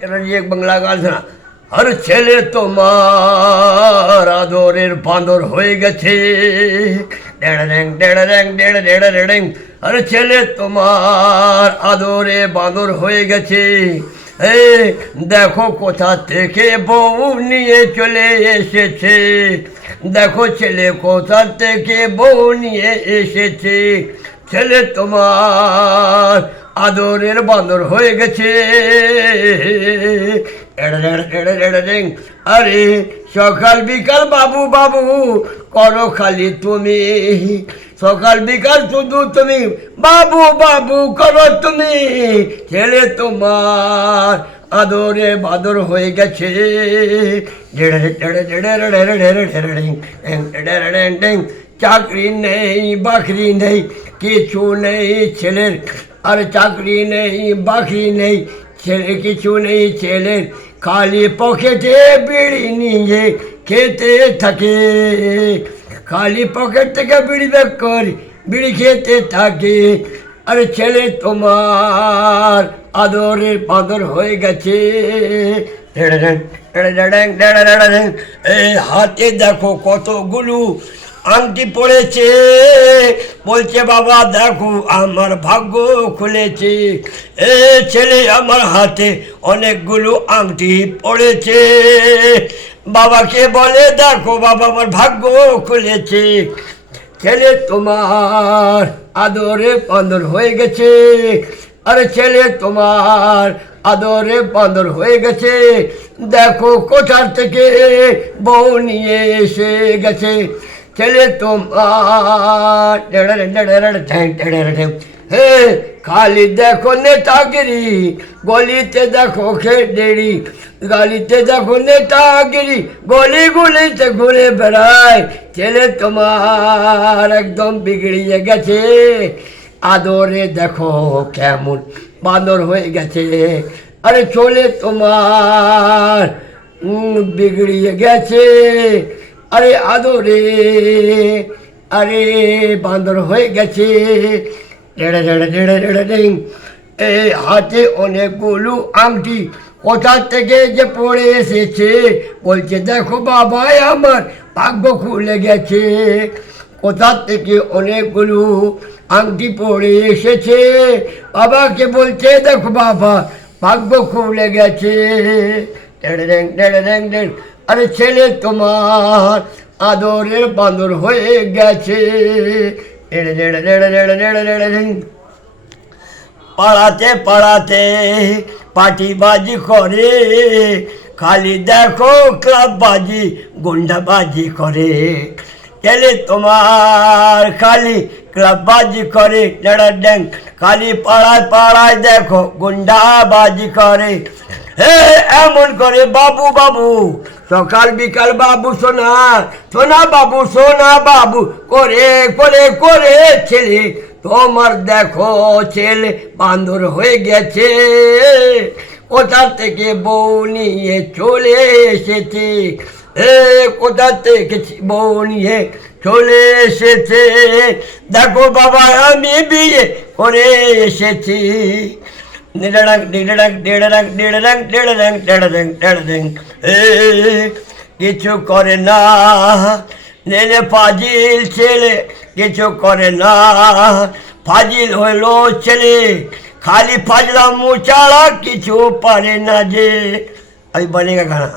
एक বাংলা গান শোনা। আর ছেলে তোমার আদরের বাঁদর হয়ে গেছে, ডেড় ড্যাং ডেড় ড্যাং ডেড় ডেড় ড্যাং। আর ছেলে তোমার আদরে বাঁদর হয়ে গেছে, দেখো কোথা থেকে বউ নিয়ে চলে এসেছে, দেখো ছেলে কোথা থেকে বউ নিয়ে এসেছে। ছেলে তোমার আদরের বাঁদর হয়ে গেছে। আরে সকাল বিকাল বাবু বাবু করো খালি তুমি, সকাল বিকাল শুধু তুমি বাবু বাবু করো তুমি। ছেলে তোমার আদরে বাদর হয়ে গেছে। চাকরি নেই বাকরি নেই কিছু নেই ছেলের, আর চাকরি নেই বাকরি নেই ছেলে কিছু নেই ছেলের, খালি পকেটে বিড়ি নিয়ে খেতে থাকে, খালি পকেট থেকে বিড়ি বের করে বিড়ি খেতে থাকে। আরে ছেলে তোমার আদরের বাঁদর হয়ে গেছে। এই হাতে দেখো কতগুলো আংটি পড়েছে, বলছে বাবা দেখো আমার ভাগ্য খুলেছে। এ ছেলে আমার হাতে অনেকগুলো আংটি পড়েছে, বাবাকে বলে দেখো বাবা আমার ভাগ্য খুলেছে। ছেলে তোমার আদরে বাঁদর হয়ে গেছে। আরে ছেলে তোমার আদরে বাঁদর হয়ে গেছে, দেখো কোথার থেকে বউ নিয়ে এসে গেছে। ছেলে তোমার হে খালি দেখো নেতাগিরি, গলিতে দেখো খেডেরি, গলিতে দেখো নেতাগিরি, গলি গুলিতে ঘুরে বেড়ায়। ছেলে তোমার একদম বিগড়িয়ে গেছে, আদরে দেখো কেমন বাঁদর হয়ে গেছে। আরে ছেলে তোমার বিগড়িয়ে গেছে, আরে আদরে আরে বাঁদর হয়ে গেছে। এই হাতে অনেকগুলো আংটি কোথা থেকে যে পড়ে এসেছে, বলছে দেখো বাবা আমার ভাগ্য খুলে গেছে। কোথা থেকে অনেকগুলো আংটি পড়ে এসেছে, বাবাকে বলছে দেখো বাবা ভাগ্য খুলে গেছে। আরে ছেলে তোমার আদরের বাঁদর হয়ে গেছে। পাড়াতে পাড়াতে পাটিবাজি করে, খালি দেখো ক্লাববাজি গুন্ডাবাজি করে। ছেলে তোমার খালি ক্লাববাজি করে, ড্যাং খালি পাড়ায় পাড়ায় দেখো গুন্ডাবাজি করে। হে এমন করে বাবু বাবু সকাল বিকাল বাবু সোনা সোনা বাবু সোনা বাবু করে করে করে ছেলে তোমার দেখো ছেলে বাঁদর হয়ে গেছে, কোথা থেকে বউ নিয়ে চলে এসেছে। কোথা থেকে বউ নিয়ে চলে এসেছে, দেখো বাবা আমি বিয়ে করে এসেছি। কিছু করে না নেলে ফাজিল ছেলে, কিছু করে না ফাজিল হলো ছেলে, খালি ফাজলামো ছাড়া কিছু পারে না যে। আমি বনেগা গানা।